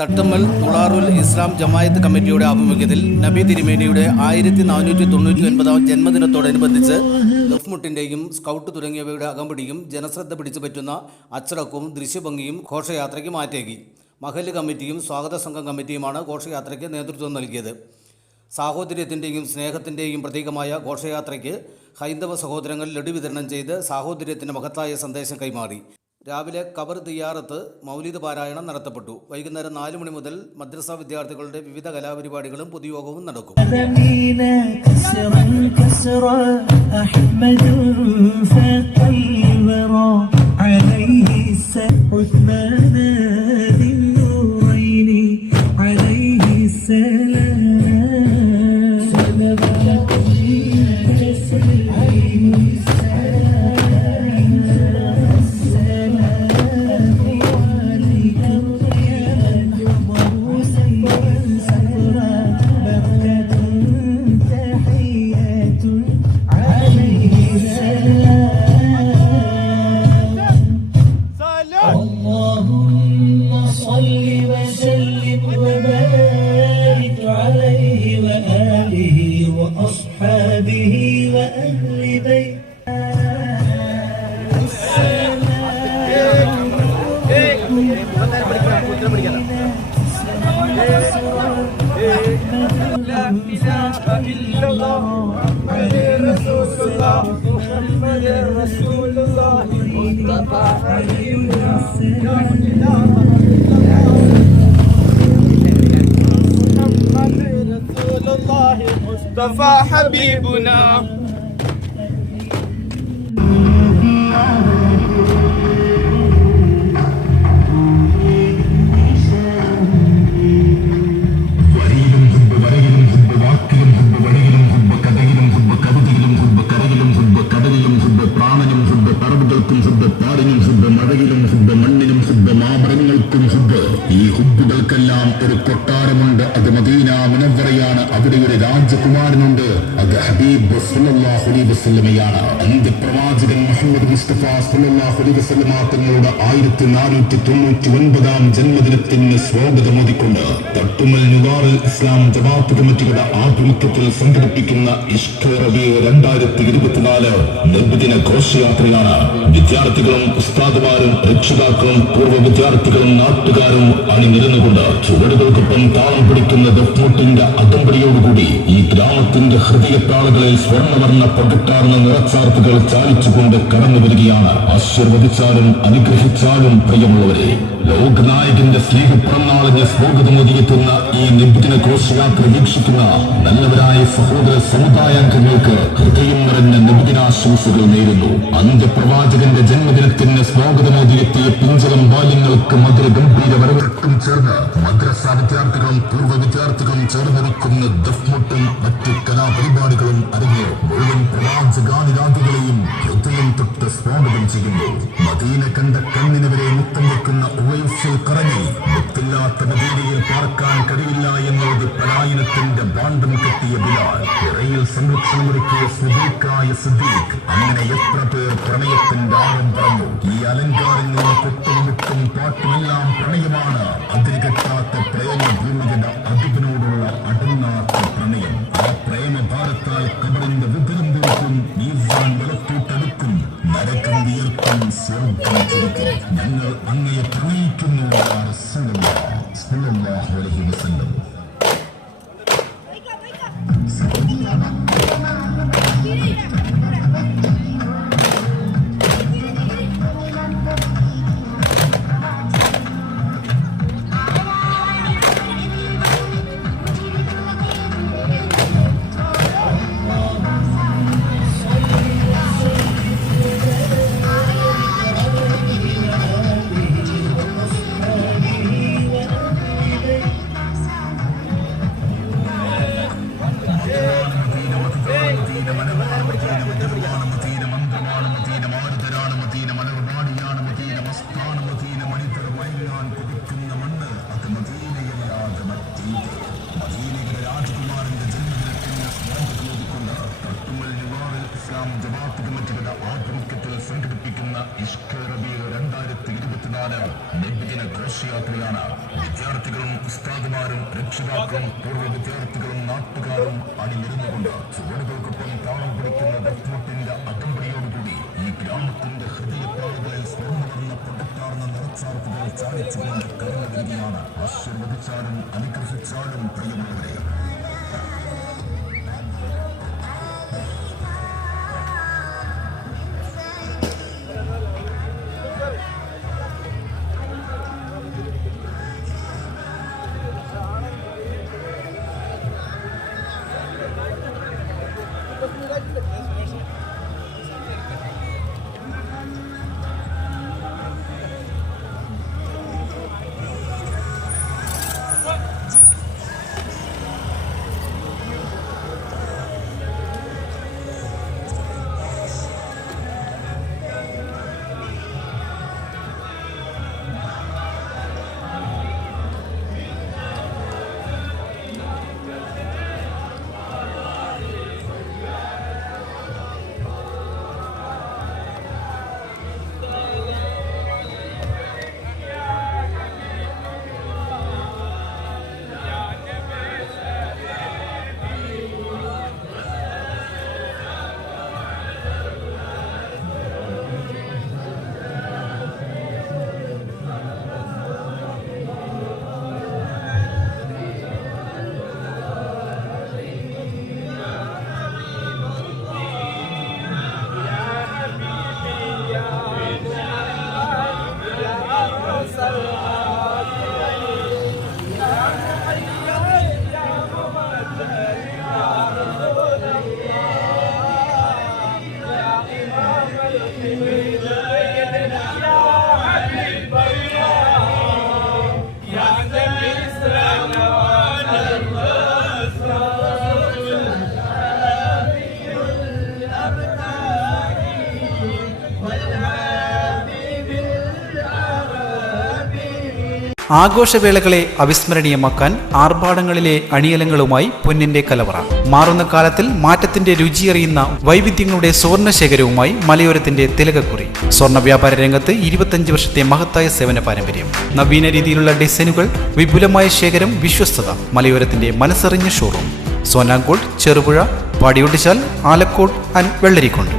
തട്ടുമ്മൽ തുളാറുൽ ഇസ്ലാം ജമായത്ത് കമ്മിറ്റിയുടെ ആഭിമുഖ്യത്തിൽ നബി തിരുമേനിയുടെ 1499 ജന്മദിനത്തോടനുബന്ധിച്ച് ദഫ്മുട്ടിൻ്റെയും സ്കൗട്ട് തുടങ്ങിയവയുടെ അകമ്പടിയും ജനശ്രദ്ധ പിടിച്ചുപറ്റുന്ന അച്ചടക്കവും ദൃശ്യഭംഗിയും ഘോഷയാത്രയ്ക്ക് മാറ്റേകി. മഹല്ല് കമ്മിറ്റിയും സ്വാഗത സംഘം കമ്മിറ്റിയുമാണ് ഘോഷയാത്രയ്ക്ക് നേതൃത്വം നൽകിയത്. സാഹോദര്യത്തിൻ്റെയും സ്നേഹത്തിൻ്റെയും പ്രതീകമായ ഘോഷയാത്രയ്ക്ക് ഹൈന്ദവ സഹോദരങ്ങൾ ലഡു വിതരണം ചെയ്ത് സാഹോദര്യത്തിൻ്റെ മഹത്തായ സന്ദേശം കൈമാറി. രാവിലെ ഖബർ ദിയാറത്ത് മൗലിദ് പാരായണം നടത്തപ്പെട്ടു. വൈകുന്നേരം 4 മണി മുതൽ മദ്രസ വിദ്യാർത്ഥികളുടെ വിവിധ കലാപരിപാടികളും പൊതുയോഗവും നടക്കും. وأصحابه وأهل بيته مصطفى حبيبنا ഈ ഹുബ്ബുകൾക്കെല്ലാം ഒരു കൊട്ടാരമുണ്ട്. അത് മദീന മുനവ്വറയാണ്. അവിടെ ഒരു രാജകുമാരനുണ്ട്. അത് ഹബീബ് സല്ലല്ലാഹു അലൈഹി വസല്ലമയാണ്. അന്ത്യപ്രവാചകൻ മുഹമ്മദ് മുസ്തഫ സല്ലല്ലാഹു അലൈഹി വസല്ലമ തങ്ങളുടെ 1499 ജന്മദിനത്തിന് സ്വാഗതമോദിക്കൊണ്ട് തട്ടുമ്മൽ നുഗാറുൽ ഇസ്ലാം ജമാഅത്ത് കമ്മിറ്റിയുടെ ആഭിമുഖ്യത്തിൽ സംഘടിപ്പിക്കുന്ന ഇഷ്ഖ് റബീഉ 2024 നബിദിന ഘോഷയാത്രയാണ്. വിദ്യാർത്ഥികളും ഉസ്താദുമാരും രക്ഷിതാക്കളും പൂർവ്വ വിദ്യാർത്ഥികളും നാട്ടുകാരും അണിനിരന്നുകൊണ്ട് ചുവടുകൾക്കൊപ്പം താളം പിടിക്കുന്ന ദഫ്മുട്ടിന്റെ അകമ്പടിയോടുകൂടി ഈ ഗ്രാമത്തിന്റെ ഹൃദയത്താളുകളിൽ സ്വർണ്ണവർണ്ണ പകിട്ടാർന്ന നിറച്ചാർത്തുകൾ ചാലിച്ചുകൊണ്ട് കടന്നു വരികയാണ്. ആശീർവദിച്ചാലും അനുഗ്രഹിച്ചാലും പ്രിയമുള്ളവരെ, ലോകനായകന്റെ സ്നേഹപ്പിറന്നാളിന് സ്വാഗതമൊതിയെത്തുന്ന ഈ നബിദിന ഘോഷയാത്ര വീക്ഷിക്കുന്ന നല്ലവരായ സഹോദര സമുദായാംഗങ്ങൾക്ക് ഹൃദയം നിറഞ്ഞ നബിദിനാശംസകൾ നേരുന്നു. അന്ത്യപ്രവാചകന്റെ ജന്മദിനത്തിന് സ്വാഗതമൊതിയെത്തിയ പിഞ്ചളം ബാല്യങ്ങൾക്ക് മധുര ഗംഭീര വരവേൽക്കും ചേർന്ന് മദ്രസ വിദ്യാർത്ഥികളും പൂർവ്വ വിദ്യാർത്ഥികളും ചേർന്നൊരുക്കുന്ന ദഫ്മുട്ടും മറ്റു കലാപരിപാടികളും അരങ്ങ് മുഴുവൻ പ്രവാചകാനുരാഗികളെയും ഹൃദയം തൊട്ട് സ്വാഗതം ചെയ്യുന്നു. മദീന കണ്ട കണ്ണിന് വരെ മുത്തം വെക്കുന്ന ഉവൈസിൽ കറങ്ങി മുത്തില്ലാത്ത മദീനയിൽ പാർക്കാൻ കഴിയില്ല എന്നത് പലായനത്തിന്റെ ബാണ്ഡം കെട്ടിയ ബിലാൽ, ഇറയിൽ സംരക്ഷണമൊരുക്കിയ സുദീഖായ സിദ്ദീഖ്, അങ്ങനെ എത്ര പേർ പ്രണയത്തിന്റെ ആഴം പറഞ്ഞു. ഈ അലങ്കാരങ്ങളും കൊട്ടും മുട്ടും പാട്ടുമെല്ലാം പ്രണയമാണ്. അതിരുകെട്ടാത്ത പ്രേമഭൂമിയുടെ അധിപനോടുള്ള അടങ്ങാത്ത പ്രണയം. ആ പ്രേമഭാരത്താൽ കബറിന്റെ വിഭരം തീർക്കും, മീസാൻ വളർത്തൂട്ടെടുക്കും, നരകം വിയർക്കും, സ്വർഗം ചുരുക്കും. ഞങ്ങൾ അങ്ങയെ പ്രണയിക്കുന്നു സല്ലല്ലാഹു അലൈഹി വസല്ലം. ജമാഅത്ത് കമ്മിറ്റിയുടെ ആഭിമുഖ്യത്തിൽ സംഘടിപ്പിക്കുന്ന ഇഷ്ഖ് റബീഉ 2024 നബിദിന ഘോഷയാത്രയാണ്. വിദ്യാർത്ഥികളും ഉസ്താദുമാരും രക്ഷിതാക്കളും പൂർവ്വ വിദ്യാർത്ഥികളും നാട്ടുകാരും അണിനിരുന്നുകൊണ്ട് ചുവടുകൾക്കൊപ്പം താളം പിടിക്കുന്ന ദഫ്മുട്ടിന്റെ അകമ്പടിയോടുകൂടി ഈ ഗ്രാമത്തിന്റെ ഹൃദയത്താളുകളിൽ സ്വർണ്ണവർണ്ണ പൊട്ടത്താർന്ന നിറച്ചാർത്തുകൾ ചാടിച്ചുകൊണ്ട് കടന്നു വരികയാണ്. ആശീർവദിച്ചാലും അനുഗ്രഹിച്ചാലും പ്രിയമുള്ളവരെ, ആഘോഷവേളകളെ അവിസ്മരണീയമാക്കാൻ ആർഭാടങ്ങളിലെ അണിയലങ്ങളുമായി പൊന്നിന്റെ കലവറ. മാറുന്ന കാലത്തിൽ മാറ്റത്തിന്റെ രുചിയറിയുന്ന വൈവിധ്യങ്ങളുടെ സ്വർണ്ണശേഖരവുമായി മലയോരത്തിന്റെ തിലകക്കുറി. സ്വർണ്ണ വ്യാപാര രംഗത്ത് 25 വർഷത്തെ മഹത്തായ സേവന പാരമ്പര്യം. നവീന രീതിയിലുള്ള ഡിസൈനുകൾ, വിപുലമായ ശേഖരം, വിശ്വസ്തത. മലയോരത്തിന്റെ മനസ്സറിഞ്ഞ ഷോറൂം. സോനാങ്കോട്, ചെറുപുഴ, പാടിയൊട്ടിച്ചാൽ, ആലക്കോട് ആൻഡ് വെള്ളരിക്കുണ്ട്.